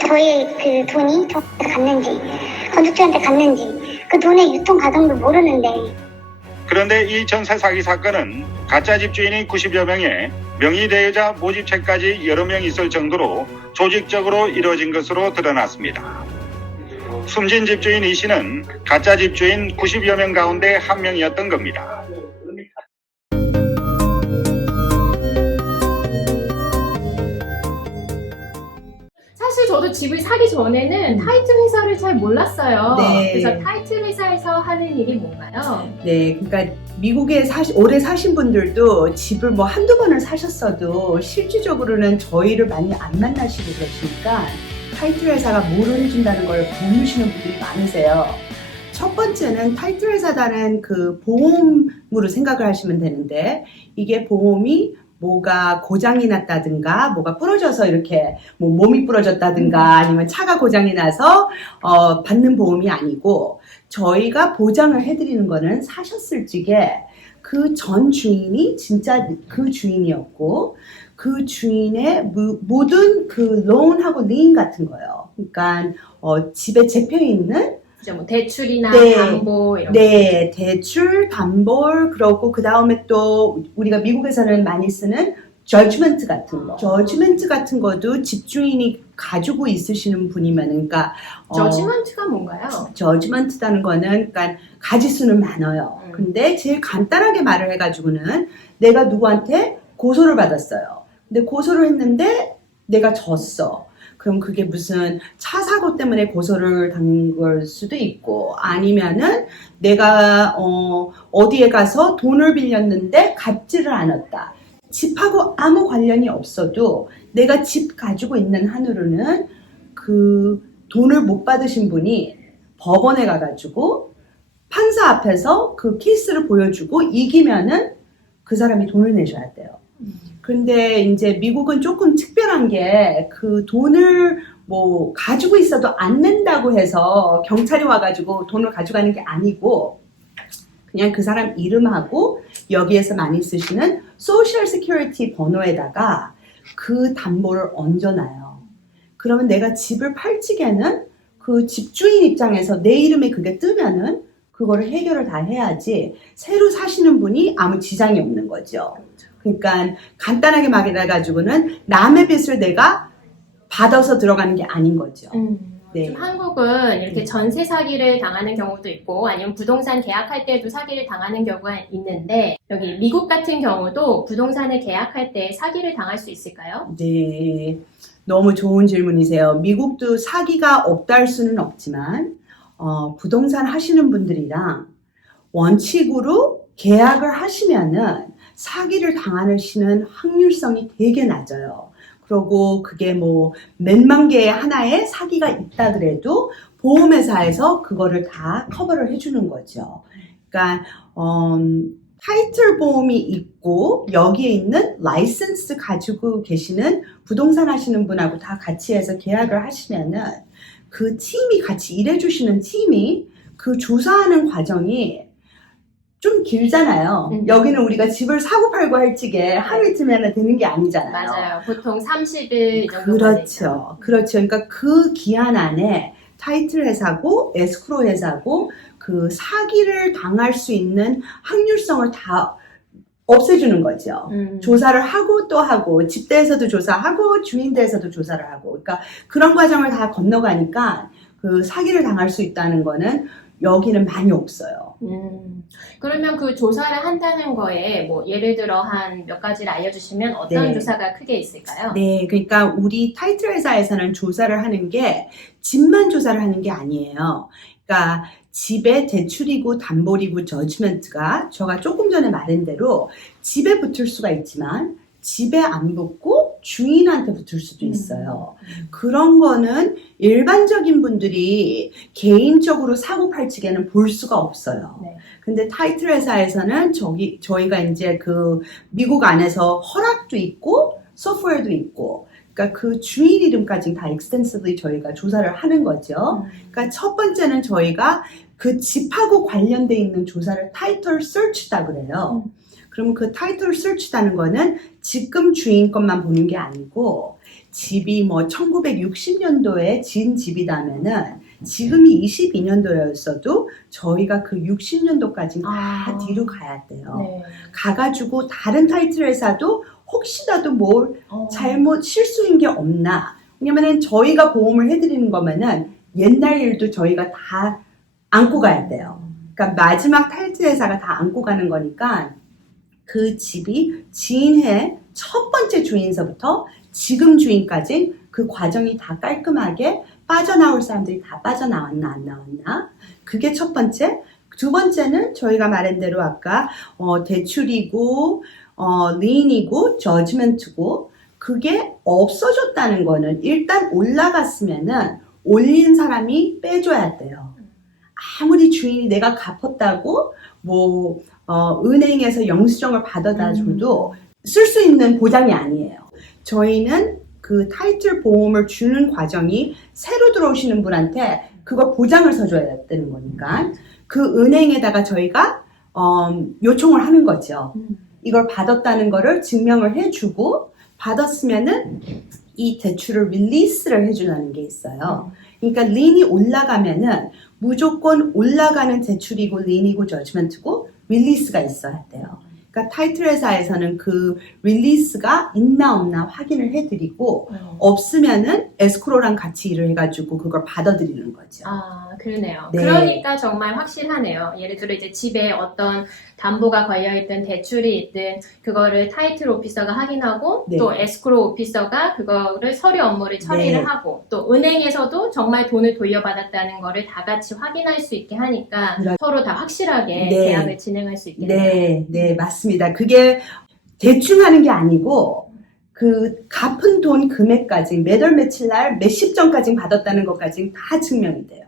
저의 그 돈이 저한테 갔는지, 건축주한테 갔는지, 그 돈의 유통 과정도 모르는데. 그런데 이 전세 사기 사건은 가짜 집주인이 90여 명에 명의 대여자 모집책까지 여러 명 있을 정도로 조직적으로 이루어진 것으로 드러났습니다. 숨진 집주인 이 씨는 가짜 집주인 90여 명 가운데 한 명이었던 겁니다. 사실 저도 집을 사기 전에는 타이틀 회사를 잘 몰랐어요. 네. 그래서 타이틀 회사에서 하는 일이 뭔가요? 네, 그러니까 미국에 오래 사신 분들도 집을 뭐 한두 번을 사셨어도 실질적으로는 저희를 많이 안 만나시고 그러시니까 타이틀 회사가 뭐를 해준다는 걸 모르시는 분들이 많으세요. 첫 번째는 타이틀 회사다는 그 보험으로 생각을 하시면 되는데, 이게 보험이 뭐가 고장이 났다든가 뭐가 부러져서 이렇게 뭐 몸이 부러졌다든가 아니면 차가 고장이 나서 받는 보험이 아니고, 저희가 보장을 해드리는 거는 사셨을 적에 그 전 주인이 진짜 그 주인이었고 그 주인의 모든 그 론하고 린 같은 거예요. 그러니까 집에 잡혀 있는 뭐 대출이나 네. 담보 이런 네, 대출, 담보, 그러고 그 다음에 또 우리가 미국에서는 많이 쓰는 저지먼트 같은 거. 저지먼트 같은 것도 집주인이 가지고 있으시는 분이면, 그러니까 저지먼트가 뭔가요? 저지먼트라는 거는 그러니까 가지수는 많아요. 근데 제일 간단하게 말을 해가지고는 내가 누구한테 고소를 받았어요. 근데 고소를 했는데 내가 졌어. 그럼 그게 무슨 차 사고 때문에 고소를 당한 걸 수도 있고, 아니면은 내가 어디에 가서 돈을 빌렸는데 갚지를 않았다. 집하고 아무 관련이 없어도 내가 집 가지고 있는 한으로는 그 돈을 못 받으신 분이 법원에 가가지고 판사 앞에서 그 케이스를 보여주고 이기면은 그 사람이 돈을 내셔야 돼요. 근데 이제 미국은 조금 특별한 게 그 돈을 뭐 가지고 있어도 안 낸다고 해서 경찰이 와가지고 돈을 가져가는 게 아니고, 그냥 그 사람 이름하고 여기에서 많이 쓰시는 소셜 시큐리티 번호에다가 그 담보를 얹어놔요. 그러면 내가 집을 팔 적에는 그 집주인 입장에서 내 이름에 그게 뜨면은 그거를 해결을 다 해야지 새로 사시는 분이 아무 지장이 없는 거죠. 그러니까 간단하게 말해가지고는 남의 빚을 내가 받아서 들어가는 게 아닌 거죠. 네. 좀 한국은 이렇게 전세 사기를 당하는 경우도 있고 아니면 부동산 계약할 때도 사기를 당하는 경우가 있는데, 여기 미국 같은 경우도 부동산을 계약할 때 사기를 당할 수 있을까요? 네, 너무 좋은 질문이세요. 미국도 사기가 없다 할 수는 없지만 부동산 하시는 분들이랑 원칙으로 계약을 하시면은 사기를 당하시는 확률성이 되게 낮아요. 그리고 그게 뭐 몇만 개의 하나의 사기가 있다 그래도 보험회사에서 그거를 다 커버를 해주는 거죠. 그러니까 타이틀 보험이 있고 여기에 있는 라이센스 가지고 계시는 부동산 하시는 분하고 다 같이 해서 계약을 하시면은 그 팀이 같이 일해주시는 팀이 그 조사하는 과정이 좀 길잖아요. 여기는 우리가 집을 사고 팔고 할 적에 하루 이틀면 되는 게 아니잖아요. 맞아요. 보통 30일 정도. 그렇죠. 그렇죠. 그러니까 그 기한 안에 타이틀 회사고 에스크로 회사고 그 사기를 당할 수 있는 확률성을 다 없애주는 거죠. 조사를 하고 또 하고, 집대에서도 조사하고 주인대에서도 조사를 하고, 그러니까 그런 과정을 다 건너가니까 그 사기를 당할 수 있다는 거는 여기는 많이 없어요. 그러면 그 조사를 한다는 거에 뭐 예를 들어 한 몇 가지를 알려주시면 어떤 네. 조사가 크게 있을까요? 네, 그러니까 우리 타이틀 회사에서는 조사를 하는 게 집만 조사를 하는 게 아니에요. 그러니까 집의 대출이고 담보리고 저지먼트가 제가 조금 전에 말한 대로 집에 붙을 수가 있지만 집에 안 붙고 주인한테 붙을 수도 있어요. 그런 거는 일반적인 분들이 개인적으로 사고 팔 적에는 볼 수가 없어요. 네. 근데 타이틀 회사에서는 저희가 이제 그 미국 안에서 허락도 있고 소프트웨어도 있고, 그러니까 그 주인 이름까지 다 extensively 저희가 조사를 하는 거죠. 그러니까 첫 번째는 저희가 그 집하고 관련돼 있는 조사를 타이틀 서치다 그래요. 그러면 그 타이틀 서치라는 거는 지금 주인 것만 보는 게 아니고 집이 뭐 1960년도에 지은 집이라면은 지금이 22년도였어도 저희가 그 60년도까지 다 뒤로 가야 돼요. 네. 가가지고 다른 타이틀 회사도 혹시라도 뭘 잘못 실수인 게 없나. 왜냐면은 저희가 보험을 해드리는 거면은 옛날 일도 저희가 다 안고 가야 돼요. 그러니까 마지막 타이틀 회사가 다 안고 가는 거니까 그 집이 지인해 첫 번째 주인서부터 지금 주인까지 그 과정이 다 깔끔하게 빠져나올 사람들이 다 빠져나왔나 안 나왔나. 그게 첫 번째. 두 번째는 저희가 말한 대로 아까 대출이고 리인이고 저지먼트고 그게 없어졌다는 거는 일단 올라갔으면은 올린 사람이 빼줘야 돼요. 아무리 주인이 내가 갚았다고 뭐 은행에서 영수증을 받아다 줘도 쓸 수 있는 보장이 아니에요. 저희는 그 타이틀 보험을 주는 과정이 새로 들어오시는 분한테 그거 보장을 서줘야 되는 거니까 그 은행에다가 저희가 요청을 하는 거죠. 이걸 받았다는 거를 증명을 해주고 받았으면은 이 대출을 릴리스를 해주는 게 있어요. 그러니까 린이 올라가면은 무조건 올라가는 대출이고 린이고 저지먼트고 릴리스가 있어야 돼요. 그러니까 타이틀 회사에서는 그 릴리스가 있나 없나 확인을 해드리고 없으면은 에스크로랑 같이 일을 해가지고 그걸 받아들이는 거죠. 아, 그러네요. 네. 그러니까 정말 확실하네요. 예를 들어 이제 집에 어떤 담보가 걸려있든 대출이 있든 그거를 타이틀 오피서가 확인하고 네. 또 에스크로 오피서가 그거를 서류 업무를 처리를 네. 하고 또 은행에서도 정말 돈을 돌려받았다는 거를 다 같이 확인할 수 있게 하니까 그렇- 서로 다 확실하게 네. 계약을 진행할 수 있겠네요. 네, 네, 맞습니다. 그게 대충 하는 게 아니고 그 갚은 돈 금액까지 매달 며칠 날 몇십 전까지 받았다는 것까지 다 증명이 돼요.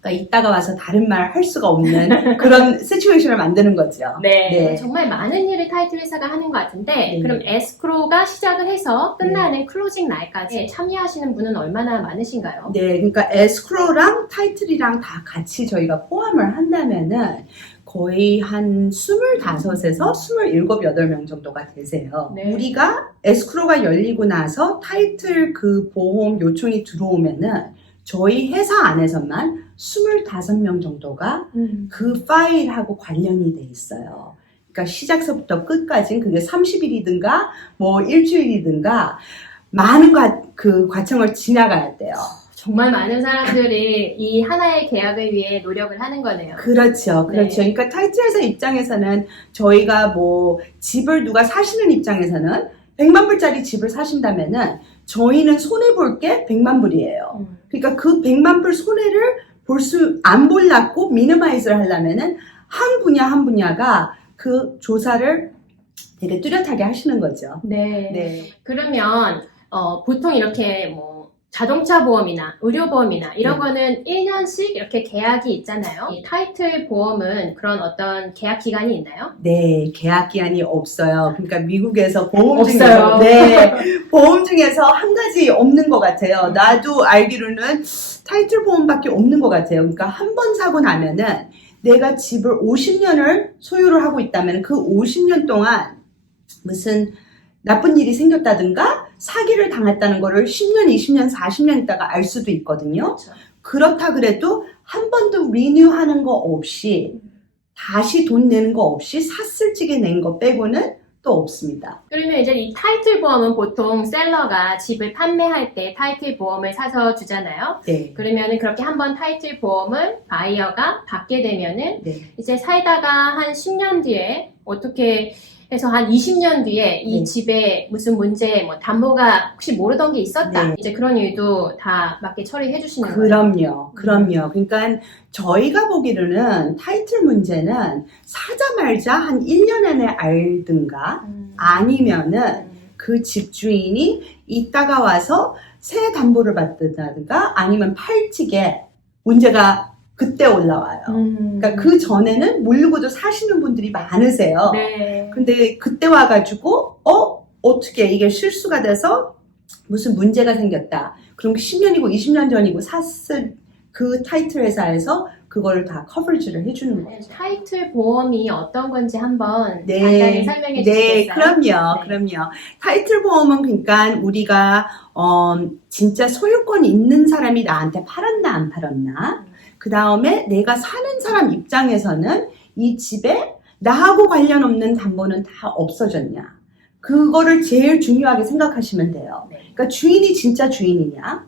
그러니까 이따가 와서 다른 말 할 수가 없는 그런 시츄에이션을 만드는 거죠. 네, 정말 많은 일을 타이틀 회사가 하는 것 같은데 네. 그럼 에스크로가 시작을 해서 끝나는 클로징 날까지 참여하시는 분은 얼마나 많으신가요? 네, 그러니까 에스크로랑 타이틀이랑 다 같이 저희가 포함을 한다면은 거의 한 25에서 27, 8명 정도가 되세요. 네. 우리가 에스크로가 열리고 나서 타이틀 그 보험 요청이 들어오면은 저희 회사 안에서만 25명 정도가 그 파일하고 관련이 돼 있어요. 그러니까 시작서부터 끝까지 그게 30일이든가 뭐 일주일이든가 많은 그 과정을 지나가야 돼요. 정말 많은 사람들이 이 하나의 계약을 위해 노력을 하는 거네요. 그렇죠. 그렇죠. 네. 그러니까 타이틀 회사 입장에서는 저희가 뭐 집을 누가 사시는 입장에서는 100만 불짜리 집을 사신다면은 저희는 손해볼 게 100만 불이에요. 그러니까 그 100만 불 손해를 안 보려고 미니마이즈를 하려면은 한 분야 한 분야가 그 조사를 되게 뚜렷하게 하시는 거죠. 네. 네. 그러면 보통 이렇게 뭐 자동차 보험이나 의료보험이나 이런 네. 거는 1년씩 이렇게 계약이 있잖아요. 이 타이틀 보험은 그런 어떤 계약 기간이 있나요? 네, 계약 기한이 없어요. 그러니까 미국에서 보험 없어요. 중에서 네, 보험 중에서 한 가지 없는 것 같아요. 나도 알기로는 타이틀 보험밖에 없는 것 같아요. 그러니까 한 번 사고 나면은 내가 집을 50년을 소유를 하고 있다면 그 50년 동안 무슨 나쁜 일이 생겼다든가 사기를 당했다는 거를 10년, 20년, 40년 있다가 알 수도 있거든요. 그렇죠. 그렇다 그래도 한 번도 리뉴하는 거 없이 다시 돈 내는 거 없이 샀을 적에 낸 거 빼고는 또 없습니다. 그러면 이제 이 타이틀 보험은 보통 셀러가 집을 판매할 때 타이틀 보험을 사서 주잖아요. 네. 그러면은 그렇게 한번 타이틀 보험을 바이어가 받게 되면은 네. 이제 살다가 한 10년 뒤에 어떻게 해서 한 20년 뒤에 이 네. 집에 무슨 문제, 뭐 담보가 혹시 모르던 게 있었다. 네. 이제 그런 일도 다 맞게 처리해 주시는 거예요. 그럼요. 그러니까 저희가 보기로는 타이틀 문제는 사자말자 한 1년 안에 알든가 아니면은 그 집주인이 이따가 와서 새 담보를 받든가 아니면 팔찌게 문제가 그때 올라와요. 그러니까 그 전에는 모르고도 사시는 분들이 많으세요. 네. 근데 그때 와가지고 어떻게 이게 실수가 돼서 무슨 문제가 생겼다. 그럼 10년이고 20년 전이고 샀을 그 타이틀 회사에서 그거를 다 커버리지를 해주는 거죠. 타이틀 보험이 어떤 건지 한번 네. 간단히 설명해 네, 주시겠어요? 그럼요. 네. 그럼요. 타이틀 보험은 그러니까 우리가 진짜 소유권 있는 사람이 나한테 팔았나 안 팔았나. 그 다음에 내가 사는 사람 입장에서는 이 집에 나하고 관련 없는 담보는 다 없어졌냐. 그거를 제일 중요하게 생각하시면 돼요. 네. 그러니까 주인이 진짜 주인이냐.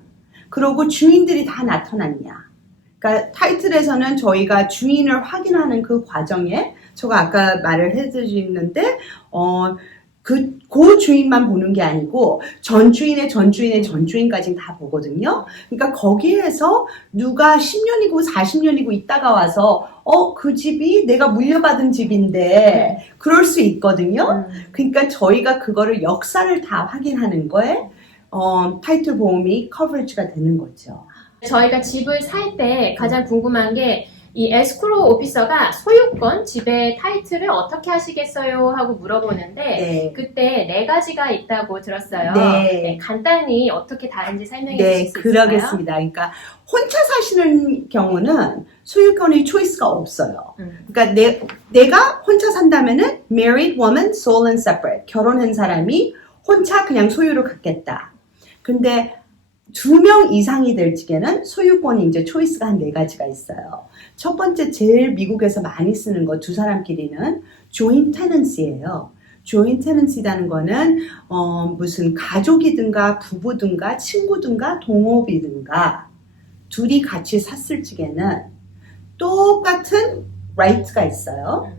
그리고 주인들이 다 나타났냐. 그러니까 타이틀에서는 저희가 주인을 확인하는 그 과정에 제가 아까 말을 해드리는데 그 주인만 보는 게 아니고 전 주인의 전주인까지 다 보거든요. 그러니까 거기에서 누가 10년이고 40년이고 있다가 와서 그 집이 내가 물려받은 집인데 그럴 수 있거든요. 그러니까 저희가 그거를 역사를 다 확인하는 거에 타이틀 보험이 커버리지가 되는 거죠. 저희가 집을 살 때 가장 궁금한 게 이 에스크로우 오피서가 소유권, 집의 타이틀을 어떻게 하시겠어요? 하고 물어보는데 네. 그때 4가지가 있다고 들었어요. 네. 간단히 어떻게 다른지 설명해 네, 주실 수 있을까요? 그러겠습니다. 그러니까 혼자 사시는 경우는 소유권의 초이스가 없어요. 그러니까 내가 혼자 산다면은 married woman, sole and separate. 결혼한 사람이 혼자 그냥 소유를 갖겠다. 근데 2명 이상이 될 적에는 소유권이 이제 초이스가 한 4가지가 있어요. 첫 번째 제일 미국에서 많이 쓰는 거 두 사람끼리는 joint tenancy예요. joint tenancy라는 거는 무슨 가족이든가 부부든가 친구든가 동업이든가 둘이 같이 샀을 적에는 똑같은 right가 있어요.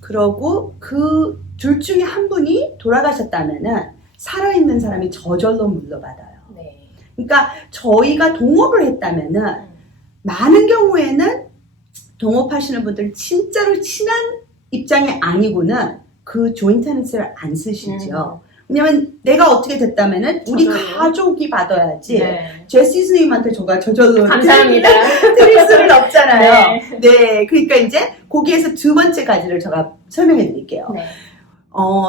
그러고 그 둘 중에 한 분이 돌아가셨다면은 살아있는 사람이 저절로 물려받아요. 네. 그러니까 저희가 동업을 했다면은 많은 경우에는 동업하시는 분들 진짜로 친한 입장이 아니고는 그 조인트 텐ancy를 안 쓰시죠. 왜냐면 내가 어떻게 됐다면은 우리 저절로. 가족이 받아야지. 네. 제시 스님한테 저가 저절로 감사합니다. 드릴 수는 없잖아요. 네. 네, 그러니까 이제 거기에서 두 번째 가지를 제가 설명해 드릴게요. 네.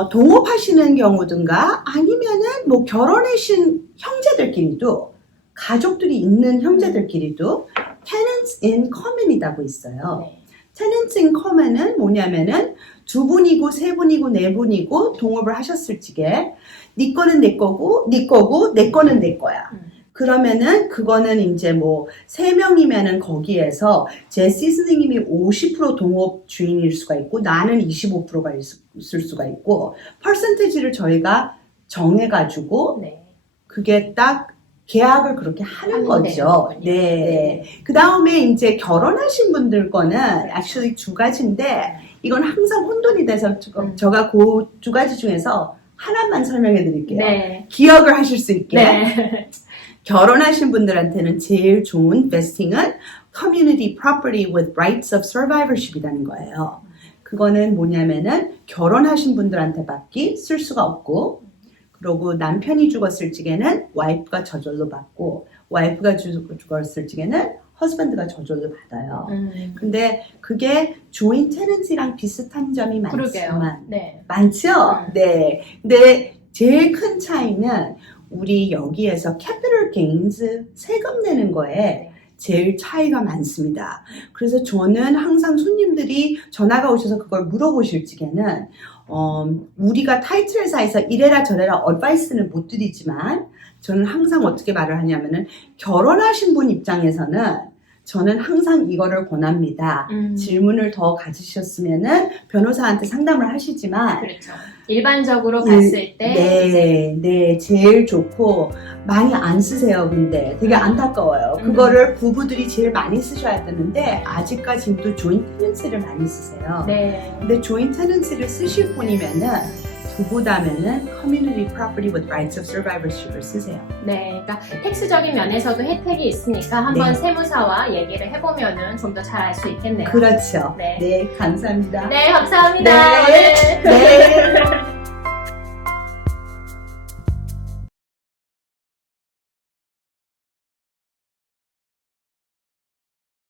동업하시는 경우든가 아니면은 뭐 결혼하신 형제들끼리도 가족들이 있는 형제들끼리도 tenants in common이라고 있어요. 네. tenants in common은 뭐냐면은 2분이고 3분이고 4분이고 동업을 하셨을 적에 네 거는 내 거고 네 거고 내 거는 내 거야. 그러면은 그거는 이제 뭐 3명이면은 거기에서 제 시스님이 50% 동업 주인일 수가 있고 나는 25%가 있을 수가 있고 퍼센테이지를 저희가 정해가지고 네. 그게 딱 계약을 그렇게 하는 거죠. 되는군요. 네. 그 다음에 이제 결혼하신 분들 거는 actually 2가지인데 이건 항상 혼돈이 돼서 제가 그 2가지 중에서 하나만 설명해 드릴게요. 네. 기억을 하실 수 있게. 네. 결혼하신 분들한테는 제일 좋은 베스팅은 Community Property with Rights of Survivorship이라는 거예요. 그거는 뭐냐면은 결혼하신 분들한테밖에 쓸 수가 없고 그리고 남편이 죽었을 적에는 와이프가 저절로 받고 와이프가 죽었을 적에는 허스밴드가 저절로 받아요. 근데 그게 조인 테넌시랑 비슷한 점이 그러게요. 많지만 네. 많죠? 네. 근데 제일 큰 차이는 우리 여기에서 캐피털 게인즈 세금 내는 거에 제일 차이가 많습니다. 그래서 저는 항상 손님들이 전화가 오셔서 그걸 물어보실 적에는 우리가 타이틀 회사에서 이래라 저래라 어드바이스는 못 드리지만 저는 항상 어떻게 말을 하냐면은 결혼하신 분 입장에서는 저는 항상 이거를 권합니다. 질문을 더 가지셨으면은 변호사한테 상담을 하시지만 그렇죠. 일반적으로 봤을 때 네, 제일 좋고 많이 안 쓰세요. 근데 되게 안타까워요. 그거를 부부들이 제일 많이 쓰셔야 되는데 아직까지도 조인트 테넌시를 많이 쓰세요. 네. 근데 조인트 테넌시를 쓰실 분이면은 부부다면은 Community Property with Rights of Survivorship을 쓰세요. 네, 그러니까 텍스적인 면에서도 혜택이 있으니까 한번 네. 세무사와 얘기를 해보면은 좀 더 잘 알 수 있겠네요. 그렇죠. 네. 네, 감사합니다. 네, 감사합니다. 네. 오늘. 네.